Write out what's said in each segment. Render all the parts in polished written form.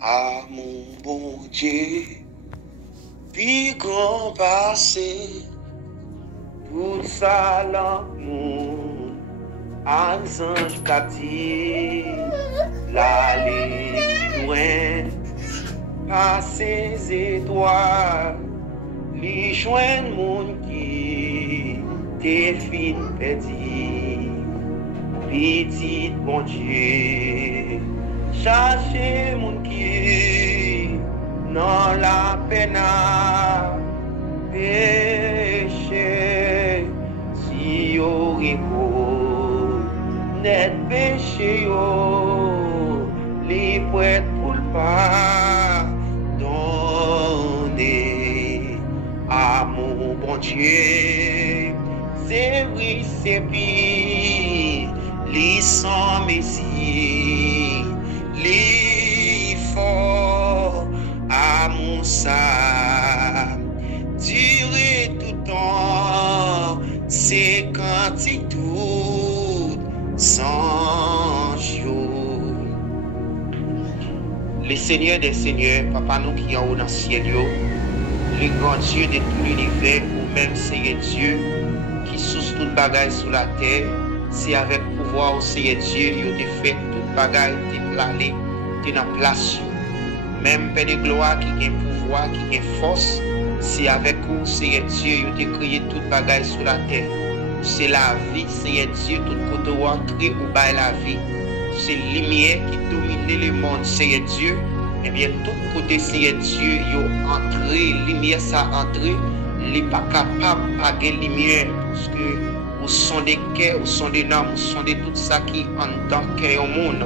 à mon bon Dieu, puis grand passé, tout ça l'amour, un ange captif, l'aller plus loin, à ses étoiles, les joints mon qui t'es fin perdu, petit bon Dieu. Cherchez mon qui dans la peine à péché, si yo repos net péché yo, les prêts pour le pardonner à mon bon Dieu. C'est oui, c'est pire, les sans messie. L'effort à mon sang, durer tout temps, c'est quand il tout sans jour. Le Seigneur des Seigneurs, Papa nous qui en haut dans le ciel, le grand Dieu de tout l'univers, ou même Seigneur Dieu, qui sous toute bagaille sur la terre, c'est avec pouvoir au Seigneur Dieu, il a fait toute bagaille, l'aller, tu es dans place. Même Père de gloire qui a pouvoir, qui a force, c'est avec vous, Seigneur Dieu, tu as créé toute bagaille sur la terre. C'est la vie, Seigneur Dieu, tout côté où entrer ou bas la vie. C'est la lumière qui domine le monde, Seigneur Dieu. Eh bien, tout côté, Seigneur Dieu, il entré, lumière ça entré, il n'est pas capable de paguer lumière parce que au son des cœurs, au son des âmes, au son de tout ça qui en tant que au monde.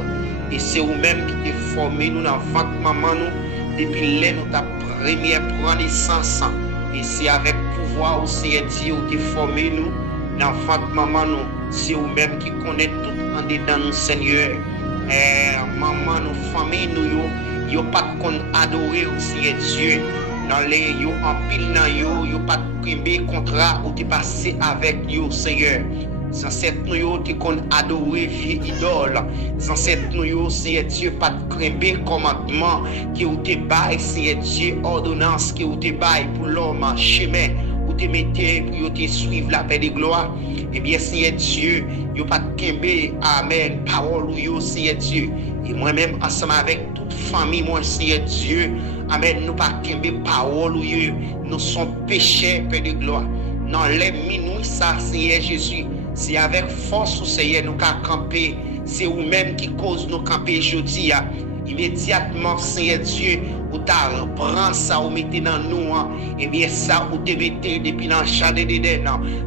Et c'est vous-même qui t'es formé nous dans le ventre maman nous depuis là nous ta première naissance. Et c'est avec pouvoir au Seigneur Dieu qui t'es formé nous dans le ventre maman nous. C'est vous-même qui connaît tout en dedans nous Seigneur. Maman nous famille nous yo pas qu'on adorer au Seigneur Dieu. Dans les yo en pile dans yo pas de contrat ou t'es passé avec yo Seigneur. Les ancêtres nous qui qu'on adorer vie idole. Les ancêtres nous Seigneur Dieu pas de craindre commandement qui ou te bail Seigneur Dieu ordonnance qui ou te bail pour l'homme chemin ou te mettez pour te suivre la paix de gloire. Eh bien Seigneur Dieu, yo pas de craindre amen parole ou yo Seigneur Dieu. Et moi-même ensemble avec toute famille moi Seigneur Dieu, amen nous pas craindre parole ou yo, nous sommes pécheurs paix de gloire. Dans les minuit ça Seigneur Jésus. C'est avec force, Seigneur, nous qu'à camper. C'est vous-même qui cause nous camper aujourd'hui. Immédiatement, Seigneur Dieu, ou t'as reprend ça, ou mettez dans nous. Et bien ça, ou te mettez depuis l'enchant de Dédé.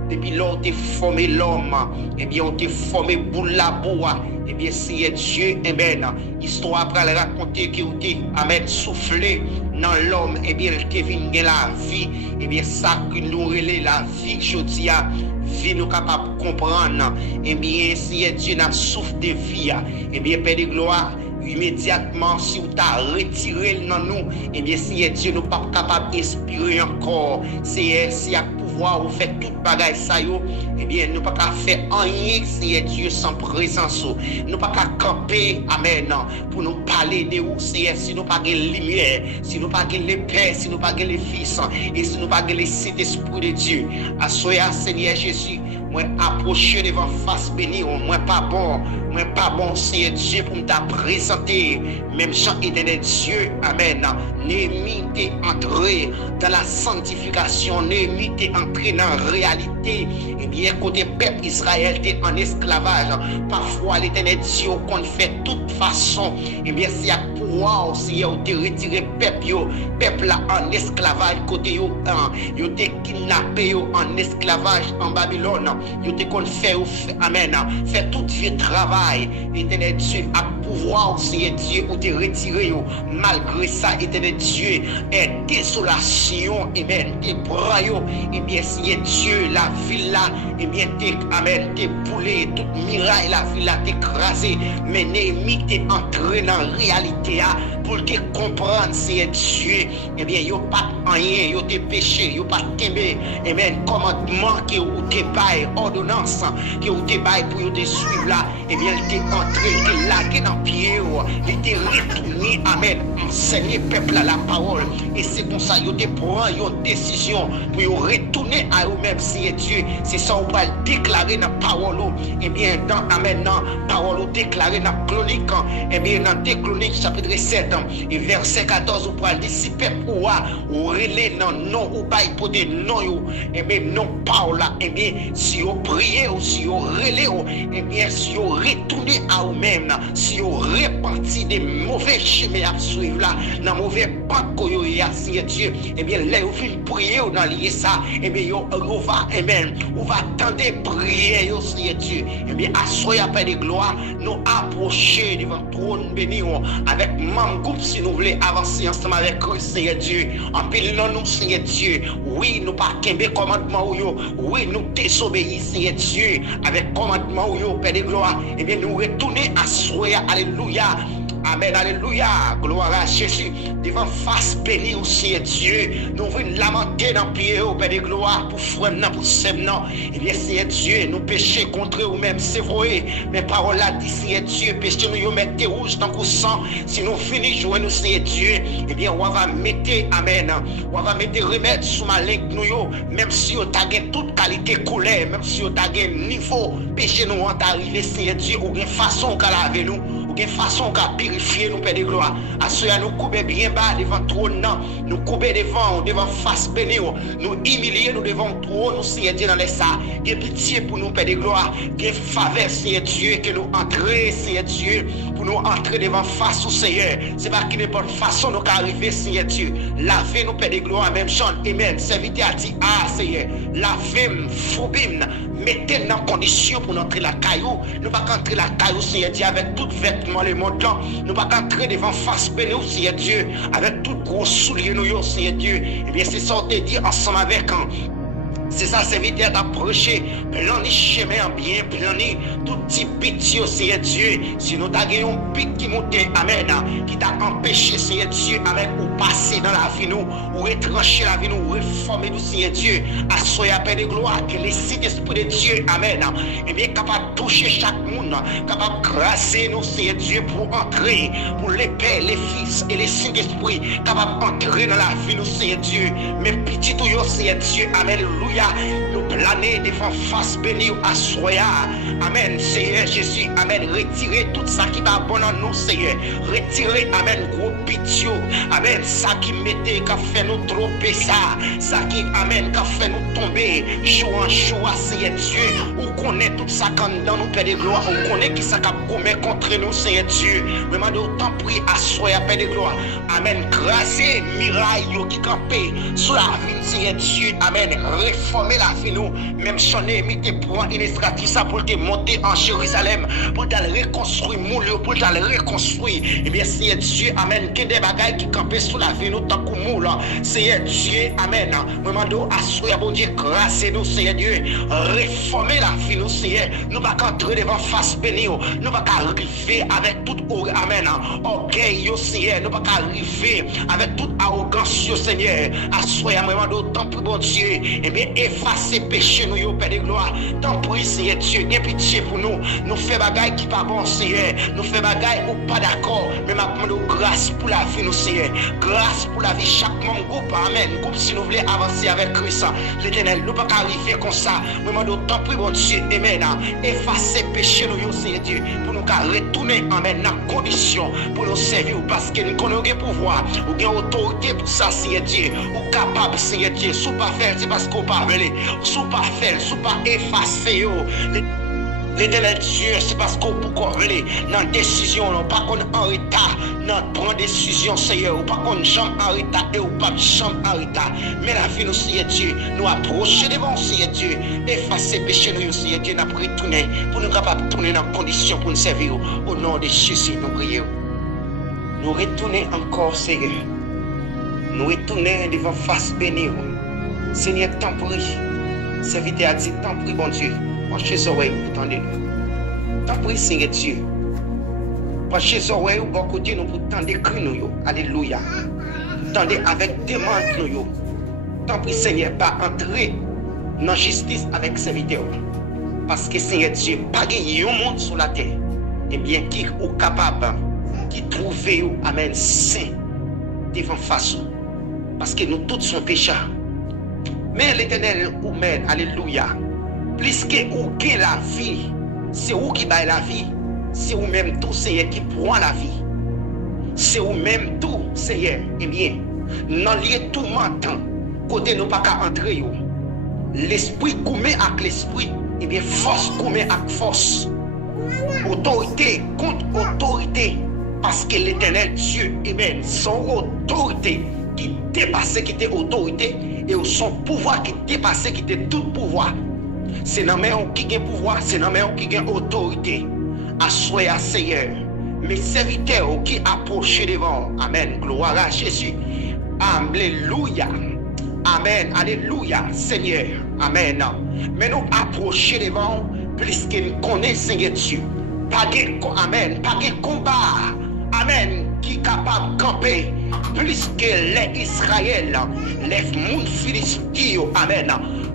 Depuis là, on t'a formé l'homme. Et bien, on t'a formé pour la bois. Et bien, Seigneur Dieu, amen. Histoire après le raconter que vous t'es, amen, soufflé dans l'homme. Et bien, il te vient la vie. Et bien, ça que nous relève la vie, aujourd'hui. Vie nous capable de comprendre. Et bien, Seigneur Dieu, n'a souffle de vie. Et bien, Père de gloire, immédiatement, si vous t'as retiré dans nous, et bien, Seigneur Dieu, nous pas capable d'expirer encore. Seigneur, si à pouvoir vous faire toute bagaille ça, et bien, nous pas qu'à faire rien, Seigneur Dieu, sans présence. Nous pas qu'à camper, amen, pour nous parler de vous, Seigneur, si nous pas de lumière, si nous pas de l'épée, si nous pas de les fils, et si nous pas de les Saint-Esprit de Dieu. Assoya, Seigneur Jésus, moi approcher devant face bénie, moi pas bon, Seigneur Dieu, pour me présenter, même Jean éternel Dieu, amen. Néhémie t'est entré dans la sanctification, Néhémie t'est entré dans la réalité. Et bien, côté peuple Israël, t'es en esclavage. Parfois, l'éternel Dieu, qu'on fait toute façon, et bien, c'est à pouvoir, Seigneur, te retirer peuple là en esclavage, côté yo t'es kidnappé en esclavage en Babylone, yo t'es qu'on fait, amen, fait tout vieux travail, éternel Dieu, à pouvoir, Seigneur Dieu, ou te retirer, malgré ça, éternel Dieu, est désolation, amen, t'es bras, et bien, Seigneur Dieu, la ville là, et bien, t'es, amen, t'es boulé, toute miraille, la ville là, t'es écrasé, mais Néhémie t'es entré dans la réalité, pour te comprendre, Seigneur Dieu, et bien, yo pas rien, yo te péché, yo pas t'aimer, amen, commandement que ou te bail, ordonnance, que ou te bail pour te suivre là, et bien, t'es entré, t'es lagué dans pied, il était retourné, amen, enseigner peuple à la parole. Et c'est comme ça, il prend une décision pour retourner à eux-mêmes, Seigneur Dieu. C'est ça, on va déclarer dans la parole. Et bien, dans amen, dans la parole, déclarer dans la chronique. Et bien, dans la chronique, chapitre 7, et verset 14, on va dire si peuple ou relais dans non ou pas pour des non, et bien, non parole là, et bien, si vous priez ou si vous relais, et bien, si vous retournez à vous-même, si vous repartez des mauvais chemins à suivre là, dans mauvais pas que vous avez, Seigneur Dieu, et bien, là, vous finissez prier dans lié ça, et bien, vous va, amen, vous va attendre prier, Seigneur Dieu, et bien, assoyez après des gloires, nous approcher devant le trône béni, avec mon groupe, si nous voulons avancer ensemble avec le Seigneur Dieu, en pilant nous, Seigneur Dieu, oui, nous pas qu'aimer commandement, oui, nous désobéir, Seigneur Dieu, avec commandement, Père de gloire, et bien, nous retourner à soi, alléluia. Amen, alléluia, gloire à Jésus, devant face bénie aussi, Dieu, nous venons lamenter dans le pied, au Père de gloire, pour frère, pour sèvres, et bien, Seigneur Dieu, nous péchons contre nous-mêmes, c'est vrai, mais parole là dit, Seigneur Dieu, péché nous, mettez rouge dans le sang, si nous finissons jouer nous, Seigneur Dieu, et bien, on va mettre, amen, on va mettre remède sous ma langue, nous, même si on a toute qualité colère, même si on a niveau, péché nous, on est arrivé, Seigneur Dieu, ou une façon qu'à laver nous, une façon qu'à purifier nous, Père de gloire. À cela, nous couper bien bas devant le trône, nous couper devant face bénie, nous humilier nous devant le trône, nous, Seigneur Dieu, dans les ça. Qu'il pitié pour nous, Père de gloire. Qu'il faveur, Seigneur Dieu, que nous entrions, Seigneur Dieu, pour nous entrer devant face au Seigneur. C'est pas qu'il n'est pas de façon nous arriver, Seigneur Dieu. Lavez nous, Père de gloire, même Jean, amen. Serviteur a dit, ah, Seigneur, lavez-moi, foubim, mettez dans condition pour entrer la caillou. Nous pas entrer la caillou, Seigneur Dieu, avec tout vêtement le monde là. Nous pas entrer devant face bénie, Seigneur Dieu, avec tout gros souliers, nous, Seigneur Dieu. Et bien, c'est ça, on te dit ensemble avec un. C'est ça, serviteur d'approcher, plani chemin bien plani, tout petit pitié, Seigneur Dieu. Si nous avons un pic qui monte, amen, qui t'a empêché, Seigneur Dieu, amen, ou passer dans la vie, nous, ou retrancher la vie, nous, réformer nous, Seigneur Dieu, assoyer à peine de gloire, que les signes esprit de Dieu, amen, et bien capable de toucher chaque monde, capable de grâcer nous, Seigneur Dieu, pour entrer, pour les pères, les fils et les signes d'esprit, capable d'entrer dans la vie, nous, Seigneur Dieu, mais petit tout, Seigneur Dieu, amen, alléluia. Nous planer devant face bénie à soya. Amen, Seigneur Jésus. Amen. Retirez tout ça qui va bon en nous, Seigneur. Retirez, amen, gros pitié. Amen, ça qui mettait, qui fait nous tromper ça. Ça qui, amen, qui fait nous tomber. Jour en jour, Seigneur Dieu. On connaît tout ça quand dans nous, Père de gloire. On connaît qui ça qui commet contre nous, Seigneur Dieu. Vraiment, autant prier à soya, Père de gloire. Amen. Grâce, miraille qui campait sur la vie, Seigneur Dieu. Amen. Réformer la vie nous, même son ennemi te prend initiative ça pour te monter en Jérusalem, pour te reconstruire moulio, pour te reconstruire. Et bien Seigneur Dieu, amen, que des bagailles qui campent sous la vie nous tant que moule. Seigneur Dieu, amen. Moment d'eau assoyer bon Dieu, grâce nous Seigneur Dieu, réformer la vie nous Seigneur. Nous pas entrer devant face béni, nous pas arriver avec tout amen, orgueil Seigneur, nous pas arriver avec toute arrogance Seigneur. Assoyer moment d'eau tant pour bon Dieu. Et bien, effacer péché nous, Père de gloire. Tant pis, Seigneur Dieu, bien pitié pour nous. Nous faisons bagaille qui pas bon, Seigneur. Nous faisons bagaille ou pas d'accord. Mais maintenant, grâce pour la vie, nous, Seigneur. Grâce pour la vie, chaque membre groupe. Amen. Groupe, si nous voulons avancer avec Christ, l'Éternel, nous ne pouvons pas arriver comme ça. Mais maintenant, tant pis, bon Dieu, amen. Effacer péché nous, Seigneur Dieu. Pour nous retourner, amen, dans condition pour nous servir. Parce que nous connaissons le pouvoir. Ou bien autorité pour ça, Seigneur Dieu. Ou capable, Seigneur Dieu. Sous pas faire, c'est parce qu'on parle. Sous pas faire, sous pas effacer. L'Éternel Dieu, c'est parce qu'on peut corriger dans la décision, non pas qu'on en retard, non prend décision, Seigneur, ou pas qu'on jambe en retard et ou pas jambe en retard. Mais la vie, nous, Seigneur Dieu, nous approcher devant, Seigneur Dieu, effacer péché, nous, Seigneur Dieu, nous retourner, pour nous capables de tourner dans condition pour nous servir. Au nom de Jésus, nous prions. Nous retourner encore, Seigneur. Nous retourner devant face bénie. Seigneur, t'en prie. Serviteur a dit, t'en prie, bon Dieu. Penchez les oreilles, vous tendez-nous. T'en prie, Seigneur Dieu. Penchez les oreilles, vous bon côté, nous pour tendre cri nous. Alléluia. Tendez avec demande nous. T'en prie, Seigneur, pas entrer dans la justice avec serviteur. Parce que, Seigneur Dieu, pas gagner un monde sur la terre. Et bien, qui est capable qui trouvait, amen, saint devant façon. Parce que nous tous sommes pécheurs. Mais l'Éternel ou mène, alléluia. Plus que ou gagne la vie, c'est où qui baille la vie. C'est où même tout, Seigneur, qui prend la vie. C'est où même tout, Seigneur, eh bien, dans lieu tout mentant, côté nous pas qu'à entrer. L'esprit commet avec l'esprit, eh bien, force commet avec force. Autorité contre autorité. Parce que l'Éternel Dieu, eh bien, son autorité qui dépassait, qui était autorité, et son pouvoir qui dépassait, qui était tout pouvoir. C'est dans mes mains qui a pouvoir, c'est dans mes mains qui a autorité. Assoyez à Seigneur. Mes serviteurs qui approchent devant. Amen. Gloire à Jésus. Alléluia. Amen. Alléluia. Seigneur. Amen. Mais nous approchons devant plus que nous connaissons Seigneur Dieu. Pas de, amen. Pas de combat. Amen. Qui est capable de camper plus que les Israël, les mouns philistins. Amen.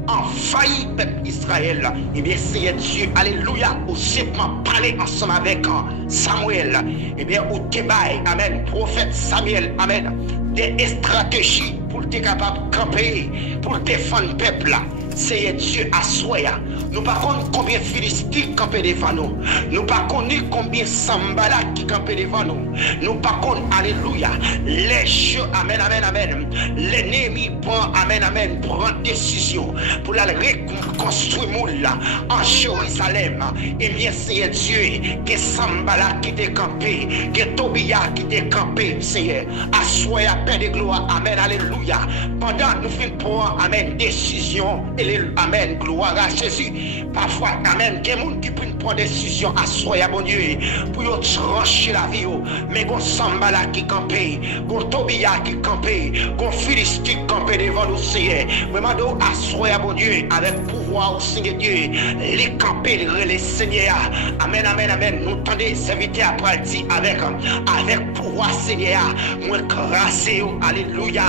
En failli peuple Israël, et bien Seigneur Dieu, alléluia, ou simplement parler ensemble avec Samuel, et bien ou Tebaï, amen, prophète Samuel, amen, des stratégies pour être capable de camper, pour défendre le peuple. Seigneur Dieu, assoya. Nous ne savons pas combien de Philistins campent devant nous. Nous ne savons pas combien de Sambala qui campent devant nous. Nous ne savons pas, alléluia, les jeux, amen, amen, amen. L'ennemi prend, amen, amen, prend décision pour la reconstruire en Jérusalem. Et bien, Seigneur Dieu, que Sambala qui était campé, que Tobia qui était campé, Seigneur, assoya, Père de gloire, amen, alléluia. Pendant nous faisons prendre, amen, décision. Amen, gloire à Jésus. Parfois, amen, il y a des gens qui prennent des décisions à soi, bon Dieu, pour trancher la vie. Mais il y a Sambala qui campe, il y a Tobia qui campe, il y a Philistin qui campe devant nous, Seigneur. Mais demandons à soi, bon Dieu, avec pouvoir au Seigneur Dieu, les camper, les Seigneur. Amen, amen, amen. Nous tendez serviteurs après dire avec pouvoir, Seigneur, moi grâce, alléluia,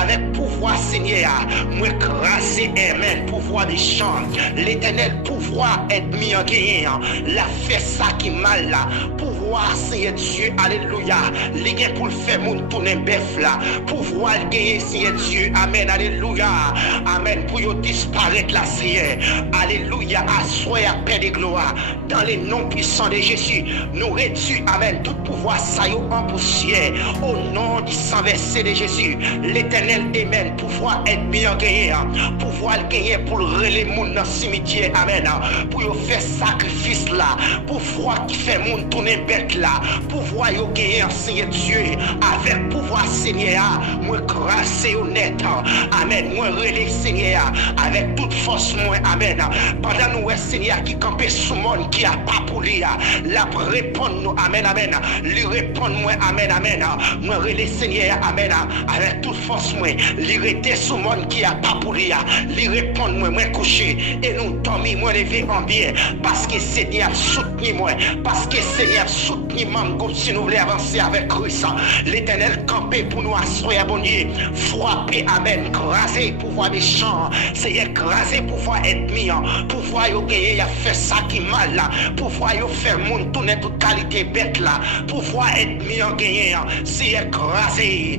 avec pouvoir, Seigneur, moi grâce, amen, pouvoir des champs. L'éternel pouvoir être mis en gain. La fait ça qui mal là. Pouvoir, Seigneur Dieu, alléluia. Les gains pour le faire mon tourner bœuf là. Pouvoir gagner, Seigneur Dieu, amen, alléluia. Amen, pour disparaître là, Seigneur. Alléluia, assoyez à paix de gloire. Dans les noms puissants de Jésus, nous réduisons, amen, tout pouvoir saillant en poussière. Au nom du sang versé de Jésus, l'éternel, amen, pouvoir être mis en gain. Pouvoir gagner pour le relais monde dans le cimetière, amen, pour faire sacrifice là, pour voir qui fait monde tourner bête là, pour voir gagner Seigneur Dieu, avec pouvoir Seigneur, moi grâce et honnête, amen, moi relais Seigneur, avec toute force moi, amen, pendant nous Seigneur qui campait sous monde qui a pas pour lui, la répondre nous, amen, amen, lui répondre moi, amen, amen, moi relais Seigneur, amen, avec toute force moi, lui rester sous monde qui a pas pour lui, lui répondre moi couché et nous dormir moi lever en bien parce que Seigneur soutenu moi parce que Seigneur soutenu mon si nous voulons avancer avec Christ. L'éternel campé pour nous assurer bon Dieu frapper amen craser pouvoir des champs Seigneur craser pouvoir ennemi pouvoir yo gagner a fait ça qui mal là pouvoir yo faire monde tourner toute qualité bête là pouvoir ennemi en gagner Seigneur craser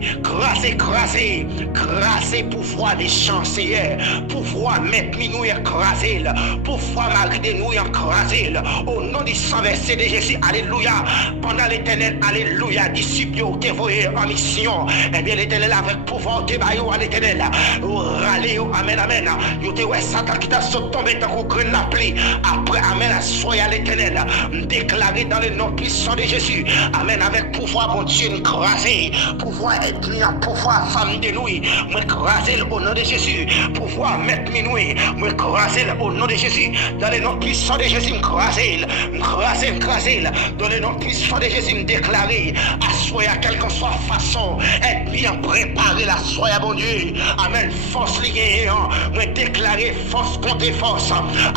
pouvoir des champs Seigneur pouvoir mettre nous écraser, pouvoir malgré nous écraser, au nom du sang versé de Jésus, alléluia. Pendant l'éternel, alléluia, disciples qui voyaient en mission, et bien l'éternel avec pouvoir, te baillot à l'éternel, râler, amen, amen. Yo te ouais, Satan qui t'a sauté tombé dans le grain de la pluie, après, amen, soyez à l'éternel, déclaré dans le nom puissant de Jésus, amen, avec pouvoir, mon Dieu, écraser, pouvoir être pouvoir, femme de nous, écraser au nom de Jésus, pouvoir mettre minuit, m'écraser au nom de Jésus, dans le nom puissant de Jésus, m'écraser, dans le nom puissant de Jésus, me déclarer, assoyer à quelque soit façon, être bien préparé, la soya, bon Dieu, amen, force liée, me déclarer force contre force,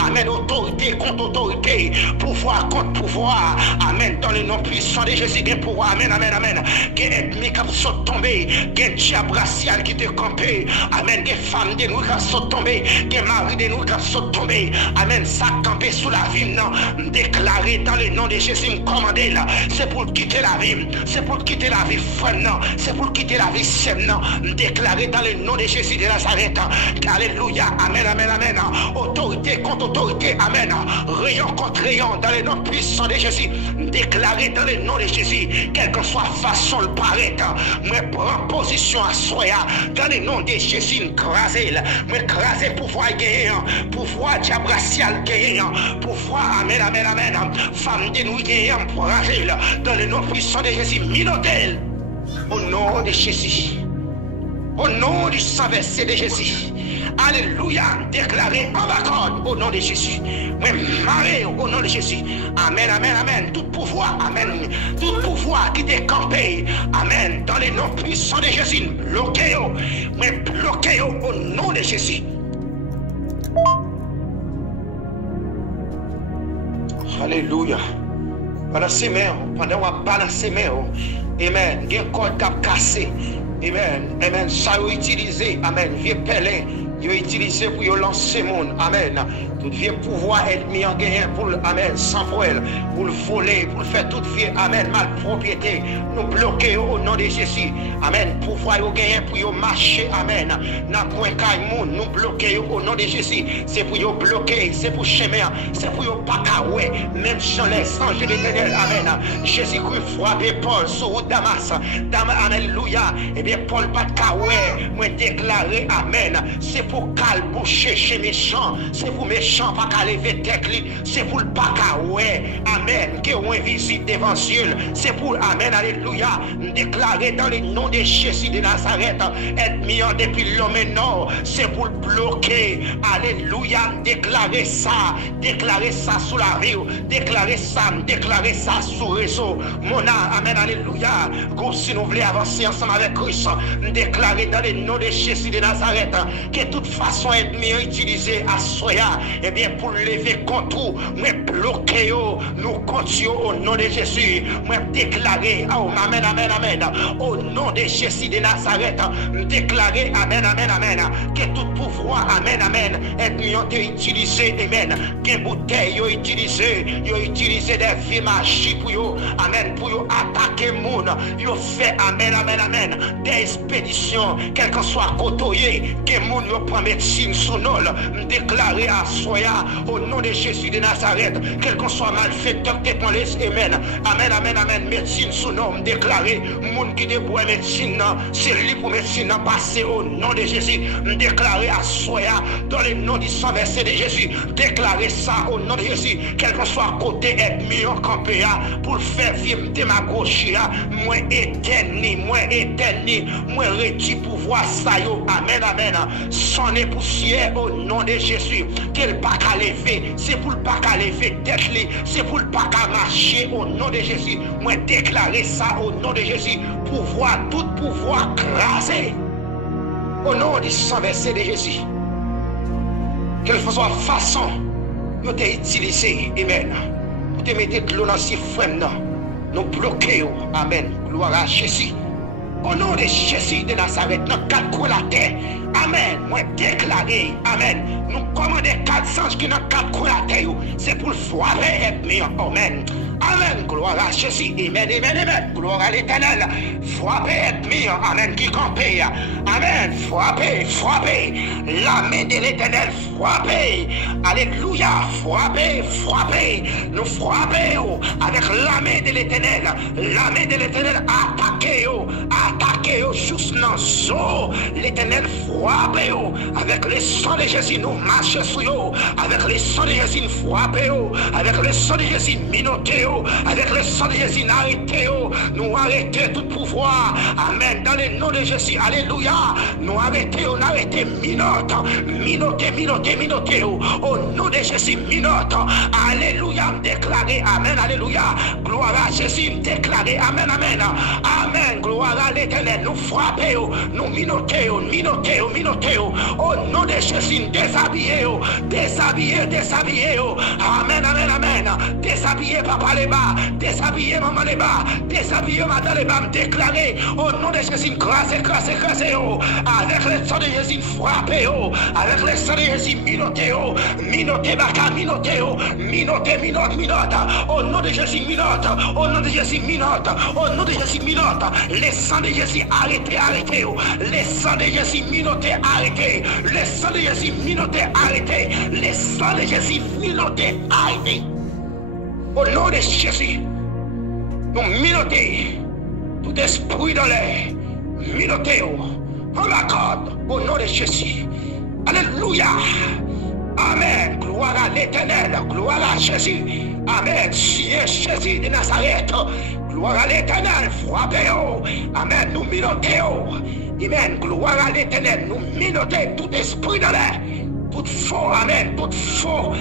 amen, autorité contre autorité, pouvoir contre pouvoir, amen, dans le nom puissant de Jésus, que pouvoir, amen, amen, amen, que ennemi qui sont tombés, que diable racial qui te campé, amen, que femmes de nous qui sont tombées, que mari de nous qui sont tombés, amen, ça campé sous la vie, non, déclare déclarer dans le nom de Jésus, me commander là. C'est pour quitter la vie. C'est pour quitter la vie frère. C'est pour quitter la vie sème. Me déclarer dans le nom de Jésus de Nazareth. Alléluia. Amen, amen, amen. Autorité contre autorité. Amen. Rayon contre rayon. Dans le nom puissant de Jésus. Me déclarer dans le nom de Jésus. Quelle que soit façon de paraître. Me prends position à soi. Dans le nom de Jésus. Me craser pouvoir gagner. Pouvoir diabrasial gagner. Pouvoir. Amen, amen, amen. Femme de nous gagner. Pour rager. Dans le nom puissant de Jésus. Minotel. Au nom de Jésus. Au nom du sang versé de Jésus. Alléluia. Déclaré en accord au nom de Jésus. Mais maré au nom de Jésus. Amen, amen, amen. Tout pouvoir, amen. Tout pouvoir qui t'est campé. Amen. Dans les noms puissants de Jésus. Bloquez-vous. Mais bloquez-vous au nom de Jésus. Alléluia. Pendant ces mains, pendant qu'on balance ces mains, amen, il y a un corps qui a cassé, amen, amen, ça a utilisé, amen, vieux pèlerin, il a utilisé pour lancer le monde, amen, tout vieux pouvoir ennemi en gagné pour, amen, sans pour elle, pour le voler, pour faire toute vieux, amen, malpropriété, nous bloquer au nom de Jésus, amen, pouvoir gagner pour marcher, amen, dans le coin de nous bloquer au nom de Jésus, c'est pour bloquer, c'est pour chemin, c'est pour pas caouer, même sans les anges de l'éternel, amen, Jésus-Christ frappé Paul sur route Damas, alléluia, et bien Paul pas caouer, moi déclarer, amen, c'est pour calboucher chez méchant, c'est pour méchant pas qu'à lever tête, c'est pour le pas caouer, amen, que on visite d'évangile, c'est pour, amen, alléluia, déclarer dans le nom de Jésus de Nazareth, être mis en depuis l'homme non, c'est pour le bloquer, alléluia, déclarer ça sur la rue, déclarer ça sur le réseau, mon âme, amen, alléluia, comme si nous voulons avancer ensemble avec Christ, déclarer dans le nom de Jésus de Nazareth, que toute façon ennemi utilisée à soya, et bien pour lever contre moi bloquer, nous continuons au nom de Jésus, moi déclarer, oh, amen, amen, amen, au nom de Jésus de Nazareth, déclarer, amen, amen, amen, que tout pouvoir, amen, amen, ennemi ont été utilisé, amen, que bouteilles ont utilisé des vies magiques pour eux, amen, pour eux attaquer le monde, ils ont fait, amen, amen, amen, des expéditions, quel que soit côtoyé, que le monde prend médecine sous nous, déclarer à Soya, au nom de Jésus de Nazareth, quel que soit malfaiteur, que prend les amen, amen, amen, amen, médecine sous nous, déclarer, monde qui déboie médecine, c'est lui pour médecine, passer au nom de Jésus, déclarer à Soya, dans le nom du sang versé de Jésus, déclarer ça au nom de Jésus, quel que soit côté ennemi en campé, pour faire vivre démagogie, moi éterni, moi réduit pouvoir ça, amen, amen, son époussière au nom de Jésus, qu'elle pas qu'à lever, c'est pour le pas qu'à lever tête, c'est pour le pas qu'à marcher au nom de Jésus, moi déclarer ça au nom de Jésus, pouvoir, tout pouvoir craser, au nom du sang versé de Jésus, quelle soit façon, vous t'avez utilisé, amen, pour te mettre de l'eau dans ces frères, nous bloquer, amen, gloire à Jésus. Au nom de Jésus de Nazareth, dans quatre coins de la terre, amen, moi déclarer, amen, nous commandons quatre anges qui dans quatre coins de la terre, c'est pour frapper ennemi, amen. Amen, gloire à Jésus, amen, amen, amen, gloire à l'éternel, frapper ennemi, amen, qui campait, amen, frapper, la main de l'éternel, frapper, alléluia, frapper, nous frapper avec la main de l'éternel, attaquer, juste dans zo, l'éternel frapper, avec le sang de Jésus, nous marchons sur eux, avec le sang de Jésus, frapper, avec le sang de Jésus, minoter, avec le sang de Jésus, nous arrêter tout pouvoir, amen, dans le nom de Jésus, alléluia, nous arrêter, minoter, au nom de Jésus, minote, alléluia, déclarer, amen, alléluia, gloire à Jésus, déclarer, amen, amen, gloire à l'éternel, nous frapper, nous minoter, au nom de Jésus, déshabiller, amen, amen, amen, déshabiller papa les bas, déshabiller maman les bas, déshabiller madame les bas, déclarer, au nom de Jésus, crasser, avec le sang de Jésus, frapper, avec le sang de Jésus, minoter, baka, minoter, au nom de Jésus, minote, au nom de Jésus, minote, au nom de Jésus, minote, les sangs de Jésus, arrêtez, les sangs de Jésus, minotez, arrêtez, les sangs de Jésus, minotez, arrêtez, les sangs de Jésus, minotez, arrêtez, au nom de Jésus, nous minotez, tout esprit dans l'air, minotez, on l'accorde, au nom de Jésus, alléluia, amen, gloire à l'Éternel, gloire à Jésus, amen, Seigneur Jésus de Nazareth, gloire à l'Éternel, frappez-vous, amen, nous minotez, amen, gloire à l'Éternel, nous minotez tout esprit dans l'air, tout faux, amen, tout faux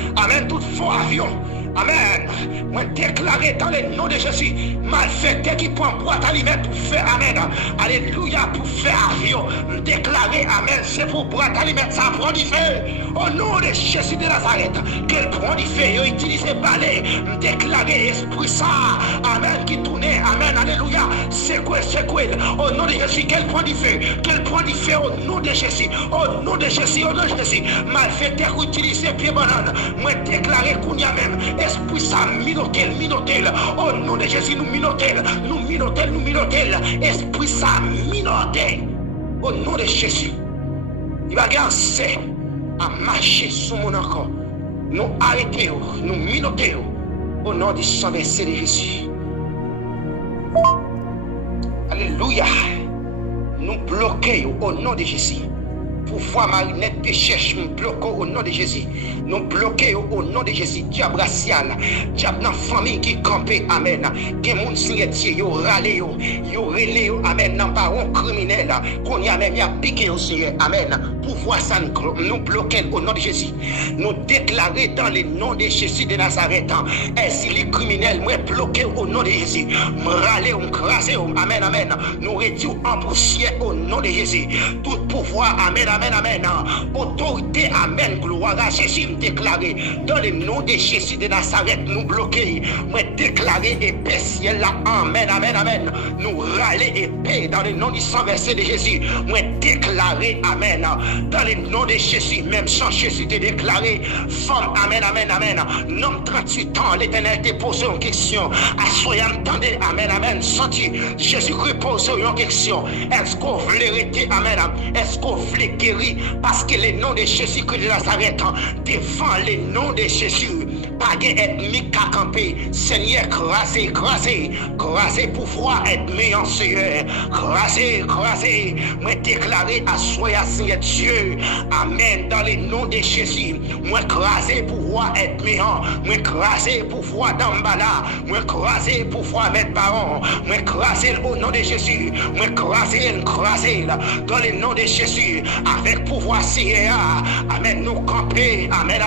avion, amen, moi déclaré dans le nom de Jésus, malfaiteur qui prend boîte alimentaire pour faire, amen, alléluia, pour faire avion, déclaré, amen, c'est pour boîte alimentaire, ça prend du feu, au nom de Jésus de Nazareth, qu'elle prend du feu, il utilise balai, déclaré, esprit ça, amen, qui tourne, amen, alléluia, c'est quoi, au nom de Jésus, qu'elle prend du feu, au nom de Jésus, au nom de Jésus, malfaiteur qui utilise pieds banane, moi déclaré qu'on y a même, esprit ça, minotel, au nom de Jésus, nous minotel, esprit ça, minotel, au nom de Jésus, il va gagner à marcher sur mon corps, nous arrêter, nous minoter, au nom du sang versé de Jésus. Alléluia, nous bloquer au nom de Jésus. Pouvoir marionnette de cherche, nous bloquons au nom de Jésus. Nous bloquons au nom de Jésus. Diable racial, diable dans la famille qui campe, amen. Qui moun signe Dieu, yo râle, yo relé, amen. Dans baron criminel, qu'on y a même, y a piqué au Seigneur, amen. Pouvoir ça, nous bloquons au nom de Jésus. Nous déclarer dans le nom de Jésus de Nazareth. Ainsi les criminels, moi bloqué au nom de Jésus. Me râler, me craser, amen, amen. Nous réduire en poussière au nom de Jésus. Tout pouvoir, amen. Amen. Autorité, amen. Gloire à Jésus, me déclarer. Dans le nom de Jésus de Nazareth, nous bloquer. Moi déclarer épée ciel là. Amen. Nous râler épée dans le nom du sang versé de Jésus. Moi déclarer, amen. Dans le nom de Jésus, même sans Jésus te déclarer. Femme, amen. Nom 38 ans, l'Éternel te pose une question. Assoyez, entendez, amen. Senti, Jésus-Christ pose une question. Est-ce qu'on voulait arrêter, amen. Est-ce qu'on voulait guérir? Parce que le nom de Jésus-Christ de Nazareth, devant le nom de Jésus, pas d'ennemi qu'à camper. Seigneur, crasez, pouvoir ennemi en Seigneur. Crasez, moi déclarer à soi, Seigneur Dieu, amen, dans le nom de Jésus. Moi crasez pouvoir ennemi, moi crasez pouvoir d'emballa, moi crasez pouvoir mettre baron, moi crasez au nom de Jésus, moi crasez dans le nom de Jésus. Avec pouvoir Seigneur, amen, nous camper, amen,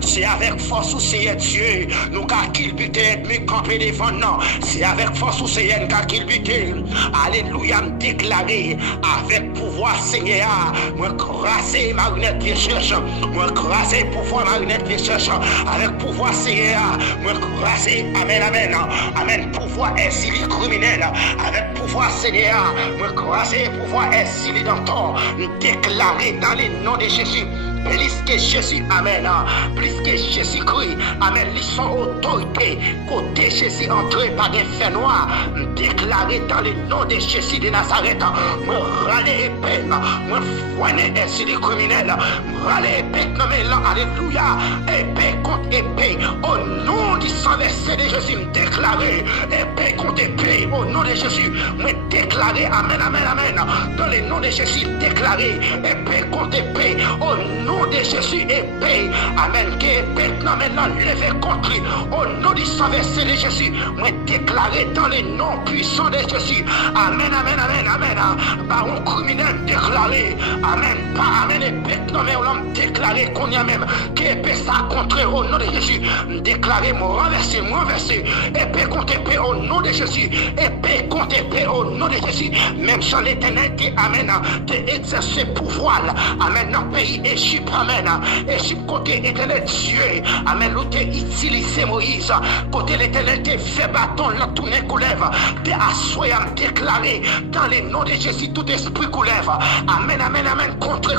c'est avec force au Seigneur Dieu, nous qu'à culbuter, ennemi camper devant nous, c'est avec force au Seigneur qu'à culbuter, alléluia, me déclarer, avec pouvoir Seigneur, moi crasser marionnette de cherche, moi crasser pouvoir marionnette de cherche, avec pouvoir Seigneur, moi crasser, amen, pouvoir exilé criminel, avec pouvoir Seigneur, moi crasser pouvoir exilé dans ton, déclarer dans le nom de Jésus. Plus que Jésus, amen, plus que Jésus-Christ, amen, ils sont autorité, côté Jésus entré par des faits noirs, déclaré dans le nom de Jésus de Nazareth, moi râler épée, moi foiner ainsi les criminels, râler épée, non mais là, alléluia, épée contre épée, au nom du sang versé de Jésus, me déclarer, épée contre épée, au nom de Jésus, me déclarer, amen, dans le nom de Jésus, déclarer, épée contre épée, au nom nom de Jésus, épée, amen, que épée, maintenant, levez contre lui, au nom du sang versé de Jésus, moi déclaré dans les noms puissants de Jésus, amen, amen, amen, amen, baron criminel déclaré, amen, pas amen, épée, non mais l'homme déclaré qu'on y a même, que épée ça contre au nom de Jésus, déclaré, moi renversé, épée contre épée au nom de Jésus, épée contre épée au nom de Jésus, même sur l'éternel, amen, de exercer pouvoir, amen, dans le pays Égypte, amen, Égypte côté éternel Dieu, amen, où t'es utilisé Moïse, côté l'éternel t'es fait bâton, la tournée coulève, t'es assoyé, déclaré, dans les noms de Jésus, tout esprit coulève, amen, amen, amen, contre,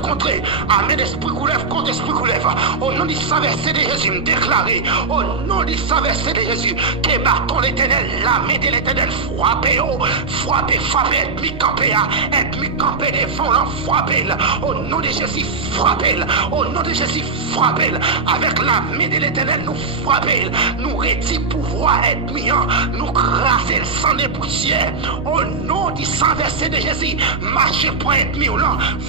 amen, esprit coulève, contre esprit coulève, au nom du sang versé de Jésus, déclaré, au nom du sang versé de Jésus, tes bâtons l'éternel, la main de l'éternel, frappez, ennemi campé devant l'en frappez, au nom de Jésus, frappez, au nom de Jésus, frappez, avec la main de l'éternel, nous frappez, nous rédit pouvoir ennemi, nous crasser le sang des poussières, au nom du sang versé de Jésus, marchez pour ennemi,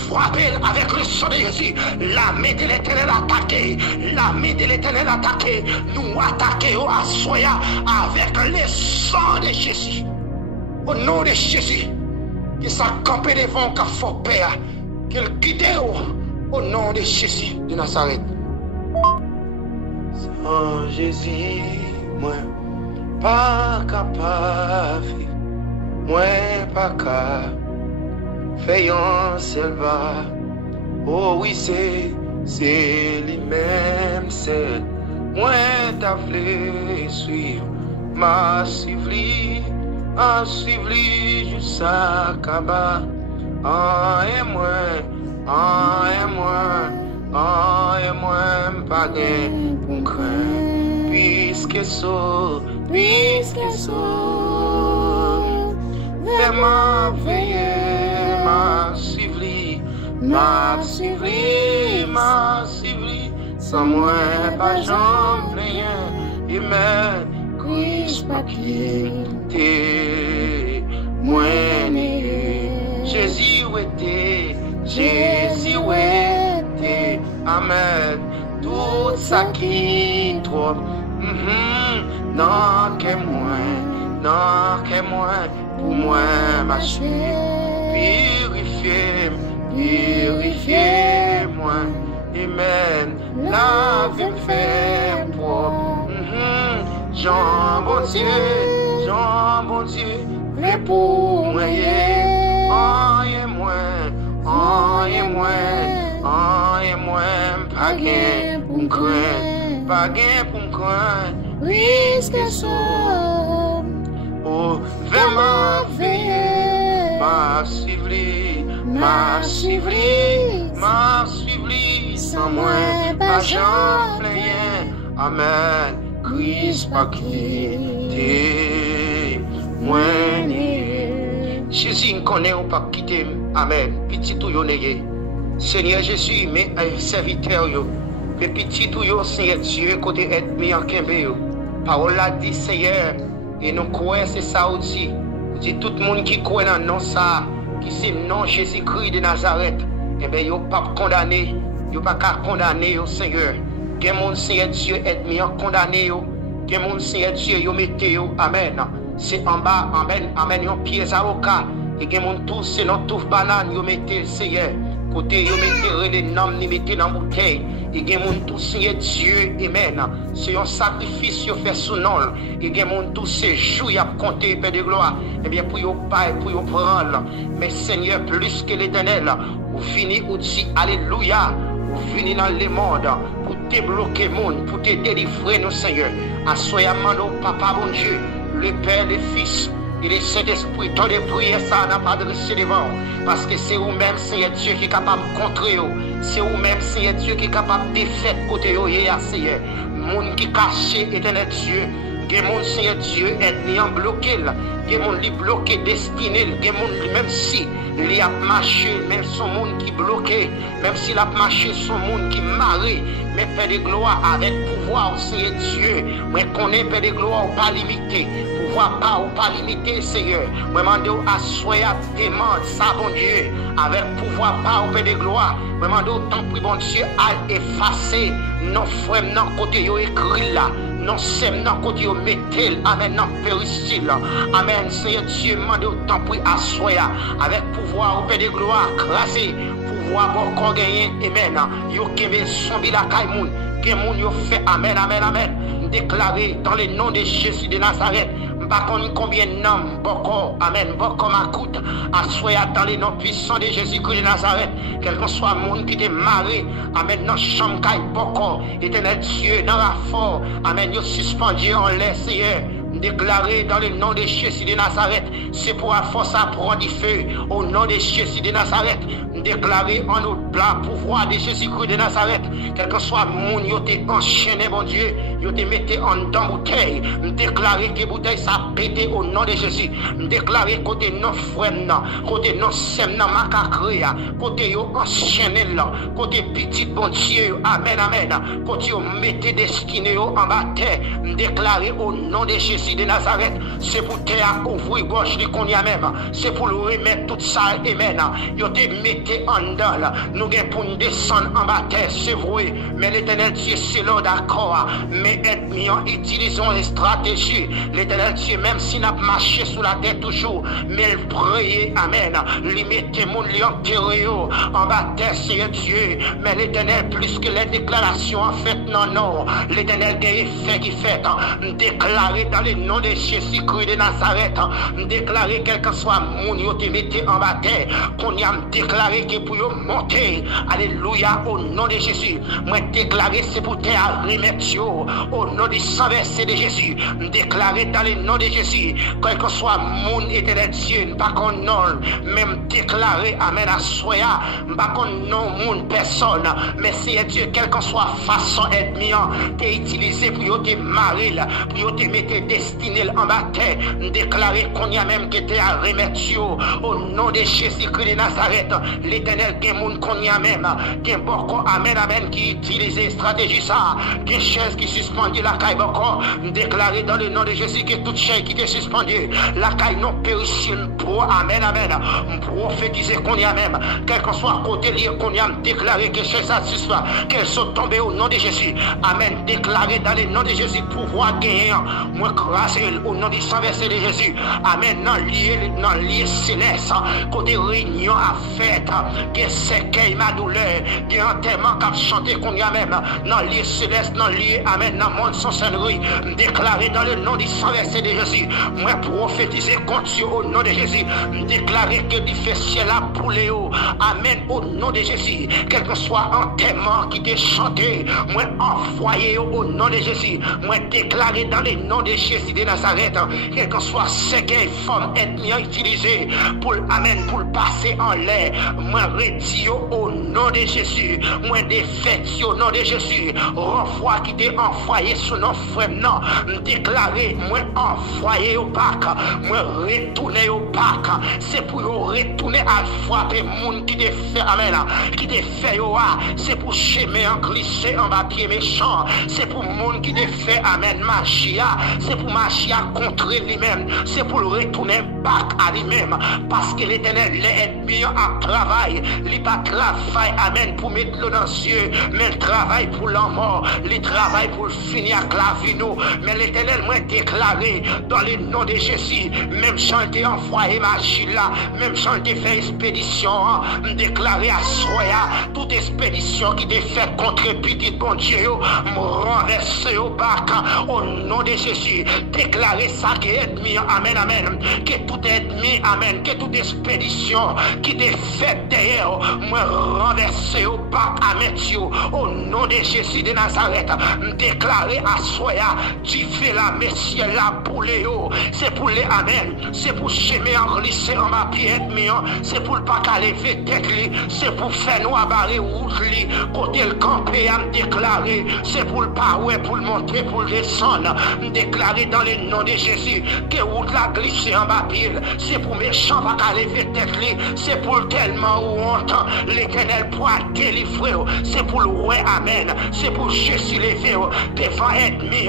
frappez avec le sang de Jésus, la main de l'éternel attaquée, la main de l'éternel attaquée, nous attaquons à Soya avec le sang de Jésus, au nom de Jésus, que ça campe devant qu'à fort père, qu'il quitte au nom de Jésus de Nazareth. Sans Jésus, moi, pas capable, moi, pas capable, faisant selva, oh oui, c'est lui-même, c'est moi, t'as voulu suivre, m'a suivi. En suivre jusqu'à Kaba, et moi, pas gain pour craindre, puisque ça, vraiment veiller, m'a suivi, sans moi, pas j'en plein, et même, Christ pas quitter, moi Jésus où était, amen, tout ça qui trop, non que moi, pour moi ma chute, purifiez moi, amen, lave me fait propre. Jean bon Dieu, vrai pour moi, pas gain pour me craindre, risque ça, oh, vraiment veiller, m'a suivi, sans moi, pas j'en plein, amen. Christ pas quitter, moi Jésus ne connaît pas quitter, amen. Petit tout yo neye, Seigneur Jésus, mes serviteurs yo, mes petits tout yo, Seigneur Dieu, côté ennemi en kembe yo. Parole la dit Seigneur, et nous croyons c'est ça aussi. Dit tout le monde qui croit dans non ça, qui c'est non Jésus-Christ de Nazareth, eh bien yo pas condamné, yo pas qu'à condamner yo Seigneur. Que mon Seigneur Dieu ennemi condamné yo, que mon Seigneur Dieu yo mette yo, amen. C'est en bas, amen, yon pieds avocat, et que mon tout c'est non tout banane yo mette le Seigneur. Côté yo mette les noms ni mette dans bouteille, et que mon tout Seigneur Dieu, amen. C'est un sacrifice yo fait sous nom, et que mon tout c'est jour y a compté paix de gloire, et bien pour yo pas pour yo prendre, mais Seigneur plus que l'Éternel, ou fini ou dit alléluia. Pour venir dans le monde, pour débloquer le monde, pour te délivrer, nos Seigneur. Assoyamment, Papa, bon Dieu, le Père, le Fils et le Saint-Esprit, ton de prière, ça n'a pas adressé devant. Parce que c'est vous-même, Seigneur Dieu, qui est capable de contrer. C'est vous-même, Seigneur Dieu, qui est capable de défaire côté vous, Seigneur. Monde qui cache, éternel Dieu. Que mon Seigneur Dieu est en bloqué, que mon li bloqué destiné, que mon même si il a marché, même son monde qui bloqué, même s'il a marché son monde qui maré, mais Père de gloire avec pouvoir au Seigneur Dieu, mais qu'on est Père de gloire pas limité, pouvoir pas limité, Seigneur. Moi, demande à soya demande ça, bon Dieu, avec pouvoir pas au Père de gloire. Moi, demande tant pis, bon Dieu, à effacer nos frères, nos côtés, yo écrit là. Non, c'est non côté au métal, amen, non péristyle, amen, Seigneur Dieu, demande autant pour assoya, avec pouvoir au Père de gloire, grâce, pouvoir bon gagner, amen, yo kebe son bila kaimoun, que moun yo fait, amen, amen, amen, déclaré dans le nom de Jésus de Nazareth. Par contre, combien de noms, beaucoup, amen, beaucoup m'écoute, assoya dans les noms puissants de Jésus-Christ de Nazareth, quel que soit le monde qui te marie, amen, dans chambre, beaucoup, éternel Dieu, dans la force, amen, yo suspendu en l'air, Seigneur. Déclaré dans le nom de Jésus de Nazareth, c'est pour la force à prendre du feu au nom de Jésus de Nazareth. Déclaré en notre plat pouvoir de Jésus-Christ de Nazareth, quel que soit le monde, yo te enchaîné, mon Dieu, yo te mettez en dans bouteille. Déclaré que bouteille ça pété au nom de Jésus. Déclaré côté nos frères, côté nos sèmes, macacréa, côté yo enchaîné là, côté petit bon Dieu, amen, amen. Côté yo mettez destiné en bas terre. Déclaré au nom de Jésus de Nazareth, c'est pour te ouvrir gauche de qu'on y a même, c'est pour le remettre tout ça, amen. Yo te mettez en dedans, nous gagnons pour nous descendre en bas terre, c'est vrai, mais l'éternel Dieu c'est là d'accord, mais ennemis utilisons les stratégies, l'éternel Dieu même si n'a pas marché sous la terre toujours, mais il prier, amen, lui mettez mon lion en bas terre, c'est Dieu, mais l'éternel plus que les déclarations en fait, non, l'éternel qui fait, déclaré dans le nom de Jésus-Christ de Nazareth, déclaré quel que soit mon yo te mettez en bas terre, qu'on y a déclaré que pour monter, alléluia, au nom de Jésus, moi déclaré c'est pour te remettre au nom du sang versé de Jésus, déclaré dans le nom de Jésus, quel que soit mon éternel Dieu, pas qu'on non, même déclaré, amen, à soya, pas qu'on non, mon personne, mais c'est Dieu, quelle que soit façon ennemi, t'es utilisé pour te marier, pour te mettre destiné en bas terre, déclaré qu'on y a même que t'es à remettre au nom de Jésus-Christ de Nazareth, l'éternel qui moun qu'on y a même, qui beaucoup, amen, amen, qui utilise stratégie ça, qui chaise qui suspendue la caille beaucoup, déclaré dans le nom de Jésus que toute chaise qui est suspendue, la caille non périssime pour, amen, amen, prophétiser qu'on y a même, quel que soit côté lié qu'on y a déclaré que chaise ça suspend, qu'elle soit tombée au nom de Jésus, amen, déclaré dans le nom de Jésus, pouvoir gagner, moi grâce au nom du sang versé de Jésus, amen, dans le lieu céleste, côté réunion à fête, que c'est qu'il ma douleur, qui enterrement qu'a chanté qu'on y a même, dans le lieu céleste, dans le lieu, amen, dans le monde sans sonnerie, déclaré dans le nom du sang versé de Jésus, moi prophétiser contre Dieu au nom de Jésus, déclaré que du fait ciel à pouler, amen, au nom de Jésus, quel que soit enterrement qui t'est chanté, moi envoyé au nom de Jésus, moi déclaré dans le nom de Jésus de Nazareth, quel que soit ce qu'une forme ethnie utilisée pour amen, pour passer en l'air, moi redis au nom de Jésus, moi défait au nom de Jésus, renvoi qui t'est envoyé sous nos frères, non, déclaré, moi envoyé au bac, moi retourné au bac, c'est pour retourner à frapper monde qui t'est fait, amen, qui t'est fait, c'est pour chemin en glisser en bas pied méchant, c'est pour monde qui t'est fait, amen, magia, c'est pour magia contre lui-même, c'est pour le retourner back à lui-même, parce que l'éternel, les ennemis en travail, il pas travail, amen, pour mettre l'eau dans les yeux, mais il travaille pour la mort, il travaille pour finir avec la vie, nous, mais l'éternel m'a déclaré dans le nom de Jésus, même chanter envoyé magie là, même chanter fait expédition, déclaré à Soya, toute expédition qui est faite contre petit bon Dieu, me renverser au bac, au nom de Jésus, déclarer ça qui est ennemi, amen, amen, que tout ennemi, amen, que toute expédition qui est faite derrière, me renverser au bac, amen, au nom de Jésus de Nazareth, déclarer à Soya, tu fais la messieurs la pour les hauts, c'est pour les amen, c'est pour chemin en glisser en ma pied ennemi, c'est pour le pas qu'à lever tête, c'est pour faire nous abarrer route, côté le camper à me déclarer, c'est pour le pas ouais, pour le monter, pour le descendre, déclarer dans le nom de Jésus que route la glisser en bas pile, c'est pour méchant pas qu'à lever tête, c'est pour tellement où honte, l'éternel pour délivrer, c'est pour le ouais, amen, c'est pour Jésus lever, devant ennemi,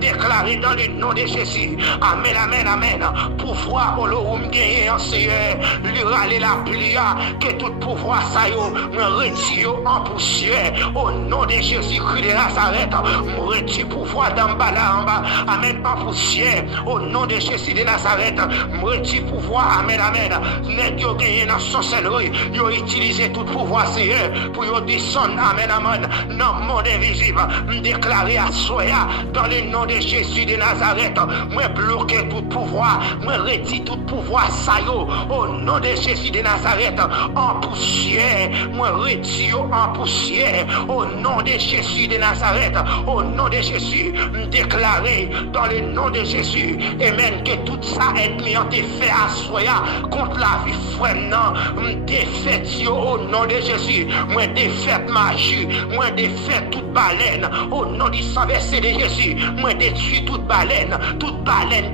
déclaré dans le nom de Jésus. Amen, amen, amen. Pouvoir au l'homme gagné en Seigneur, lui râler la pluie, que tout pouvoir ça me retire en poussière. Au nom de Jésus-Christ de Nazareth, me retire pouvoir d'en bas là en bas. Amen, en poussière. Au nom de Jésus de Nazareth, me retire pouvoir. Amen, amen. N'est yo gagné dans son sorcellerie, yo utilisé tout pouvoir Seigneur pour yo descendre. Amen, amen. Dans le monde invisible, me déclarer à Soya dans le nom de Jésus de Nazareth, moi bloquer tout pouvoir, moi retire tout pouvoir ça yo. Au nom de Jésus de Nazareth, en poussière, moi retire en poussière. Au nom de Jésus de Nazareth, au nom de Jésus, me déclarer dans le nom de Jésus, amen, que tout ça ennemi ont été fait à Soya contre la vie frère, non, me défaite au nom de Jésus, moi défaite magie, moi défaite toute baleine, au nom du sang versé de Jésus, moi détruis toute baleine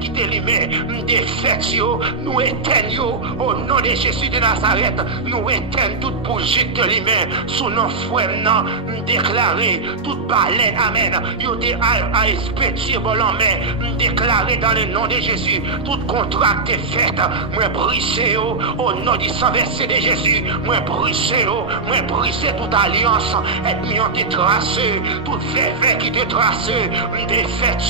qui t'élimine, me défaite yo, nous éteignons au nom de Jésus de Nazareth, nous éteignons toute bougie de l'humain, sous nos frères, non, me déclarer toute baleine, amen, yo te à expédier volant, mais me déclarer dans le nom de Jésus, toute contrat est faite, moi briser au nom du sang versé de Jésus, moi briser toute alliance, ennemi ont été tracé, toute verre qui te trace, me défaite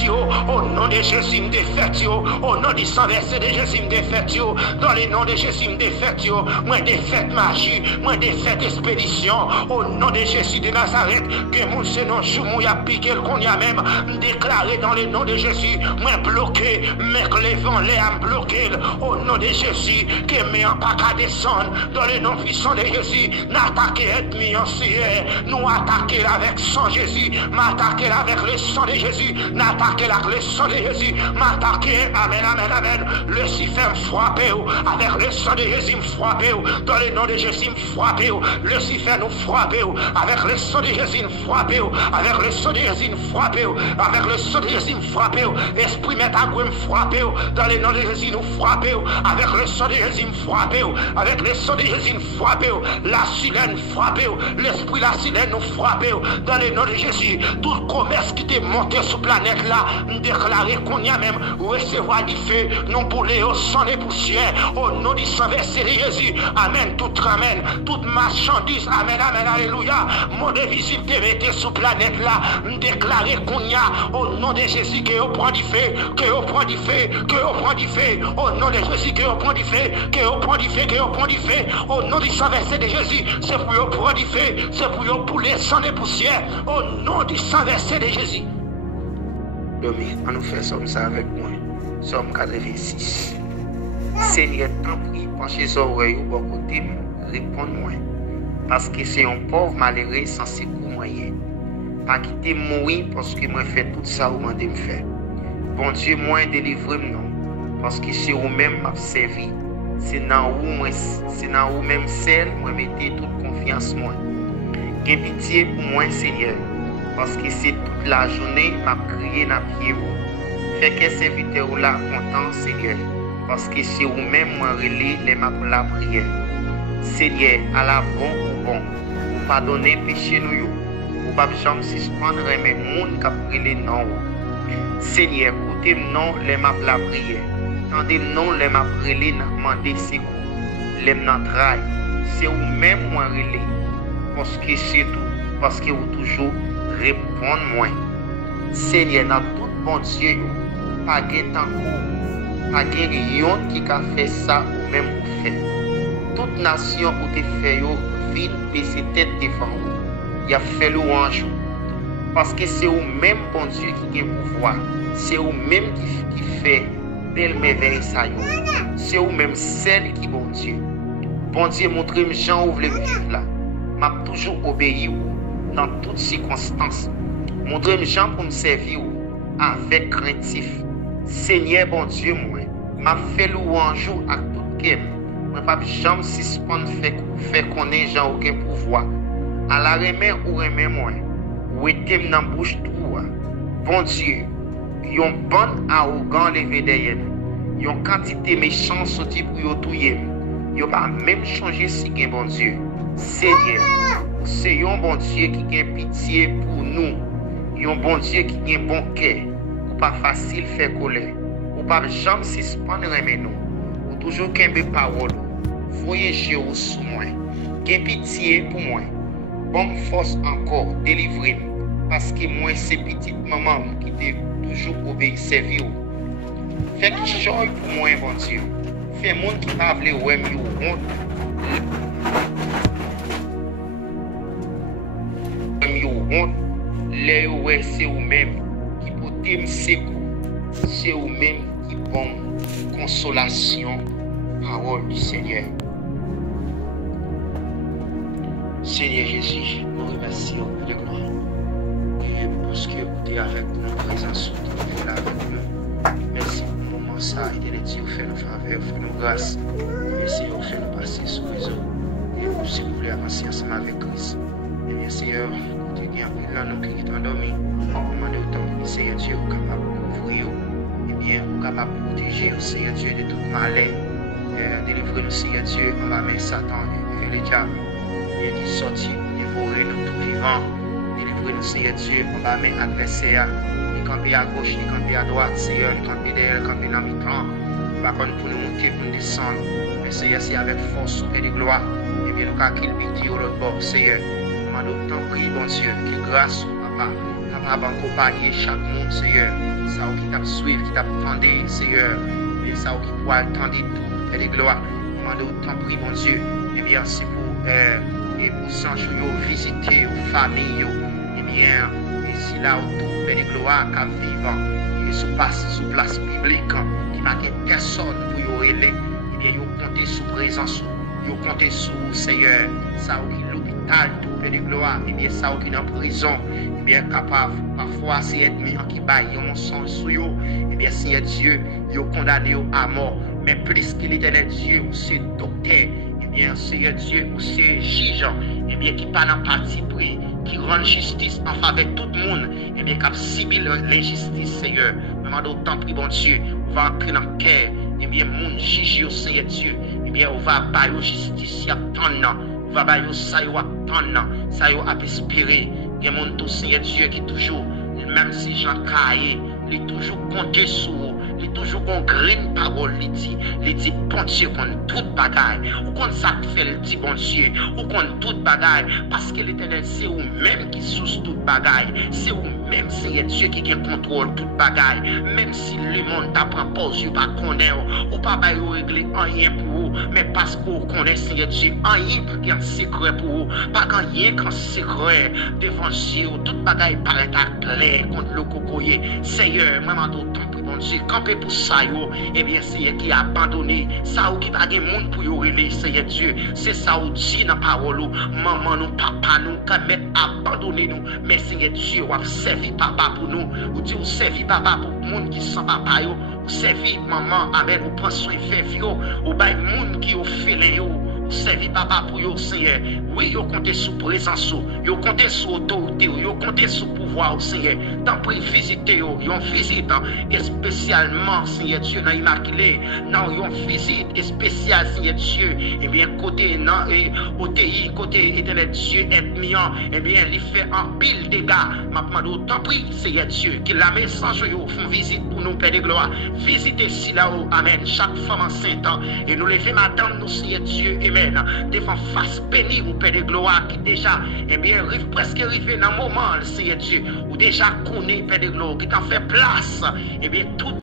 au nom de Jésus, me défaite au nom du sang versé de Jésus, me défaite dans le nom de Jésus, me défaite moi défaite magie, moi défaite expédition, au nom de Jésus de Nazareth, que mon Seigneur joue, moi a piqué le qu'on y a même, me déclarer dans le nom de Jésus, moi bloqué, mec levant les âmes bloquées, au nom de Jésus, que mes en pas qu'à descendre, dans le nom puissant de Jésus, n'attaquer ennemi en Seigneur, nous attaquer avec sang Jésus, m'attaquer avec le sang de Jésus, n'attaquer avec le sang de Jésus, m'attaquer, amen, amen, amen, le Lucifer me frappe, avec le sang de Jésus me frappe, dans le nom de Jésus me frappe, Lucifer nous frappe, avec le sang de Jésus me frappe, avec le sang de Jésus me frappe, avec le sang de Jésus me frappe, esprit métagoué me frappe, dans le nom de Jésus nous frappe, avec le sang de Jésus me frappe, avec le sang de Jésus me frappe, la silène frappe, l'esprit la silène nous frappe, dans le nom de Jésus, tout le commerce qui t'est monté sur la planète là, nous déclarer qu'on y a même recevoir du feu, nous bouler au sang des poussières, au nom du sang versé de Jésus, amen, tout ramène, toute marchandise, amen, amen, alléluia, mon invisible te mette sur la planète là, nous déclarer qu'on y a, au nom de Jésus, que on prend du feu, que on prend du feu, que on prend du feu, au nom de Jésus, que on prend du feu, que on prend du feu, que on prend du feu, au nom du sang versé de Jésus, c'est pour prendre du feu, c'est pour pouler sans des poussières, au nom du sang versé de Jésus. Domi, on nous fait somme ça avec moi. Somme 86. Seigneur, t'en prie, penchez les oreilles au bon côté, réponds-moi. Parce que c'est un pauvre malheureux sans secours moyen. Pas quitter mourir parce que moi fait tout ça ou m'en me faire. Bon Dieu, moi délivre-moi non. Parce que c'est vous-même m'a servi. C'est dans vous même celle, moi mettez toute confiance moi. J'ai pitié pour moi, Seigneur. Parce que c'est toute la journée m'a crié dans pied vous. Fait que serviteur là content Seigneur. Parce que c'est vous-même moi relais les ma pour la prière. Seigneur, à la bon ou bon, vous pardonnez péché nous yo. Vous pas jamais suspendre mes monde qui brûler non. Seigneur, écoutez non les ma pour la prière. Tendez non les ma relais n'a demandé secours. Les n'entraille. C'est vous-même moi relais. Parce que c'est tout. Parce que vous toujours répondre moi. Seigneur, dans tout bon Dieu, pas de temps, pas de rien qui a fait ça ou même vous fait. Toute nation où tu fait, vide baisser tête devant vous. Il a fait louange. Parce que c'est vous-même bon Dieu qui a le pouvoir. C'est vous-même qui fait belle merveille ça. C'est vous-même celle qui est bon Dieu. Bon Dieu, montrez-moi Jean où vous voulez vivre là. M'a toujours obéi dans toutes circonstances. Montrez-moi Jean pour me servir avec craintif. Seigneur bon Dieu, moi, m'a fait louange à tout cœur. Moi pas jamais suspendre fait connaître Jean aucun pouvoir. À la remet ou remet moi. Ou était dans bouche tout. Bon Dieu, yon bon arrogant levé derrière. Yon quantité méchant sorti pour yo touyer. Yon pas même changer si gen bon Dieu. Seigneur, c'est un bon Dieu qui a pitié pour nous. Un bon Dieu qui a un bon cœur. Ou pas facile faire colère. Ou pas jamais suspendre nous. Ou toujours qu'un parole. Voyagez sous moi. Gain pitié pour moi. Bonne force encore, délivrez-moi. Parce que moi, c'est petite maman qui t'ai toujours obéi, servi. Faites joie pour moi, bon Dieu. Fais monde qui va vouloir ouais mieux honte. Les ouais c'est vous-même qui peut me secours. C'est vous-même qui bon consolation. Parole du Seigneur. Seigneur Jésus, nous remercions de gloire. Et parce que vous êtes avec nous, présence, vous êtes là avec nous. Merci pour le moment, ça, et de Dieu, fait nos faveurs, fait nos grâces. Merci, vous fait nous passer sur les eaux. Et vous, si vous voulez avancer ensemble avec Christ. Et bien, Seigneur, vous êtes bien là, nous qui sommes endormis. Demandez autant pour le Seigneur Dieu, vous capable de couvrir. Et bien, vous capable de protéger le Seigneur Dieu de tout malheur. Délivrer le Seigneur Dieu en bas de Satan et le diable. Et qui sortit, dévorer nous tout vivants, délivrer nous, Seigneur Dieu, on va mettre adversaire, il camper à gauche, il camper à droite, Seigneur, il camper derrière, il camper dans le temps, pas pour nous monter, pour nous descendre, mais Seigneur, c'est avec force et de gloire, et bien nous avons qu'il big au l'autre bord, Seigneur, demande autant prie, bon Dieu, que grâce au Papa, capable d'accompagner chaque monde, Seigneur, ça qui t'a suivi, qui t'a attendu, Seigneur, et ça qui pourra attendre tout et de gloire, demande autant prie, bon Dieu, et bien c'est pour et pour s'enjouer, visiter aux familles, et bien, et si là où tout fait des gloires qu'à vivre, et sous place publique, qui n'a personne pour y aller, et bien, ils comptent sous présence, ils comptent sous Seigneur, ça qui est l'hôpital, tout fait des gloires, et bien, ça qui est en prison, et bien, capable, parfois, c'est ennemi qui baille, ils ont son sous eux, et bien, Seigneur Dieu, ils ont condamné à mort, mais plus que l'éternel Dieu, ou c'est docteur, bien, Seigneur Dieu, ou c'est juge, et bien, qui pas dans parti pris, qui rend justice en faveur de tout le monde, et bien, qui cible l'injustice, Seigneur. Demande autant pris, bon Dieu, on va entrer dans le cœur, et bien, mon juge, au Seigneur Dieu, et bien, on va bailler justice, on va bailler ça, ça, on va espérer, il y a mon tout, Seigneur Dieu, qui toujours, même si Jean Caillé, il est toujours compté sur il est toujours qu'on graine parole, il dit bon Dieu qu'on toute bagaille, ou qu'on ça fait le dit bon Dieu, ou qu'on toute bagaille, parce que l'éternel c'est vous même qui sous toute bagaille, c'est vous même Seigneur Dieu qui contrôle toute bagaille, même si le monde t'apprend pause, vous pas connaître, ou pas régler rien pour vous, mais parce que vous connaissez Seigneur Dieu, rien qui est un secret pour vous, pas rien qu'un secret devant Dieu, toute bagaille paraît clair contre le cocoyer, Seigneur, moi d'autant bon Dieu, camper pour ça, et bien, Seigneur qui a abandonné, ça ou qui va gagner monde pour y relayer, Seigneur Dieu, c'est ça ou dit dans la parole, maman, nous, papa, nous, quand même abandonner nous, mais Seigneur Dieu, ou a servi papa pour nous, ou dit, ou servi papa pour le monde qui sont papa, ou servi maman, amen, ou prend soin fait vieux, ou bail monde qui au fait ou servi papa pour yo, Seigneur, oui, yo comptez sous présence, yo comptez sous autorité, yo comptez sous pouvoir, Seigneur, tant pour visiter, yo visite, et spécialement, Seigneur Dieu, dans l'Immaculée, non, yon visite spéciale, Seigneur Dieu, et bien, côté, non, et côté éternel Dieu, ennemiant, et bien, il fait un pile dégâts, maintenant, autant prie, Seigneur Dieu, qu'il la message, yo, font visite pour nous, Père de gloire, visitez si là-haut, amen, chaque femme enceinte, et nous lever, madame, nous, Seigneur Dieu, amen, devant face bénie, ou Père de gloire, qui déjà, eh bien, presque arrivé dans le moment, Seigneur Dieu, ou déjà connaît, Père de gloire, qui t'en fait place, eh bien, tout